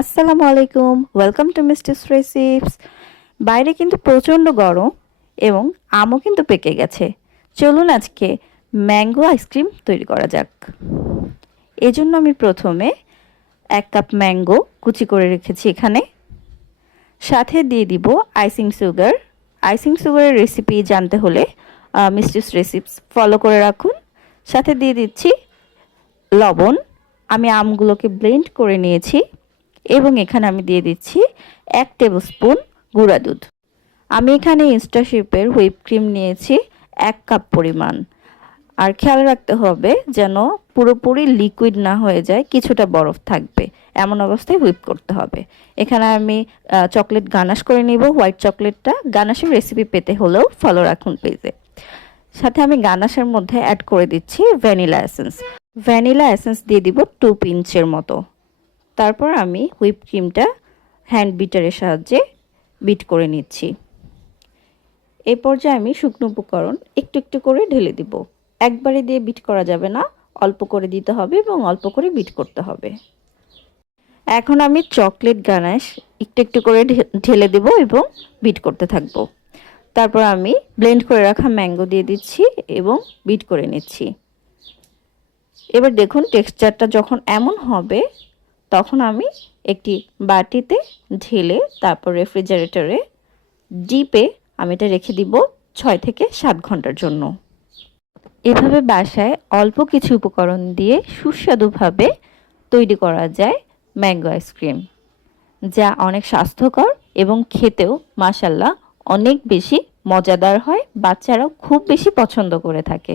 আসসালামু আলাইকুম, welcome to misters রেসিপস। বাইরে কিন্তু প্রচণ্ড গরম এবং আমও কিন্তু পেকে গেছে। চলুন আজকে ম্যাঙ্গো আইসক্রিম তৈরি করা যাক। এজন্য আমি প্রথমে 1 কাপ ম্যাঙ্গো কুচি করে রেখেছি এখানে। সাথে দিয়ে দিব আইসিং সুগার। আইসিং সুগারের রেসিপি জানতে হলে মিস্টার্স রেসিপস ফলো করে রাখুন। সাথে দিয়ে দিচ্ছি লবণ। আমি আমগুলোকে ব্লেন্ড করে নিয়েছি এবং এখানে আমি দিয়ে দিচ্ছি 1 টেবিল স্পুন গুঁড়া দুধ। আমি এখানে ইনস্টাশেপের হুইপ ক্রিম নিয়েছি 1 কাপ পরিমাণ। আর খেয়াল রাখতে হবে যেন পুরোপুরি লিকুইড না হয়ে যায়, কিছুটা বরফ থাকবে, এমন অবস্থায় হুইপ করতে হবে। এখানে আমি চকলেট গানাশ করে নিব। হোয়াইট চকলেটটা গানাশের রেসিপি পেতে হলেও ফলো রাখুন পেজে। সাথে আমি গানাশের মধ্যে অ্যাড করে দিচ্ছি ভ্যানিলা এসেন্স। ভ্যানিলা এসেন্স দিয়ে দিব 2 পিঞ্চের মতো। তারপর আমি হুইপ ক্রিমটা হ্যান্ড বিটারের সাহায্যে বিট করে নিচ্ছি। এই পর্যায়ে আমি শুকনো উপকরণ একটু একটু করে ঢেলে দিব। একবারে দিয়ে বিট করা যাবে না, অল্প করে দিতে হবে এবং অল্প করে বিট করতে হবে। এখন আমি চকলেট গানাশ একটু একটু করে ঢেলে দেব এবং বিট করতে থাকবো। তারপর আমি ব্লেন্ড করে রাখা ম্যাঙ্গো দিয়ে দিচ্ছি এবং বিট করে নিচ্ছি। এবার দেখুন টেক্সচারটা যখন এমন হবে তখন আমি একটি বাটিতে ঢেলে তারপর রেফ্রিজারেটরে ডিপে আমি এটা রেখে দিব 6 থেকে 7 ঘন্টার জন্য। এভাবে বাসায় অল্প কিছু উপকরণ দিয়ে সুস্বাদুভাবে তৈরি করা যায় ম্যাঙ্গো আইসক্রিম, যা অনেক স্বাস্থ্যকর এবং খেতেও মাশাআল্লাহ অনেক বেশি মজাদার হয়। বাচ্চারাও খুব বেশি পছন্দ করে থাকে।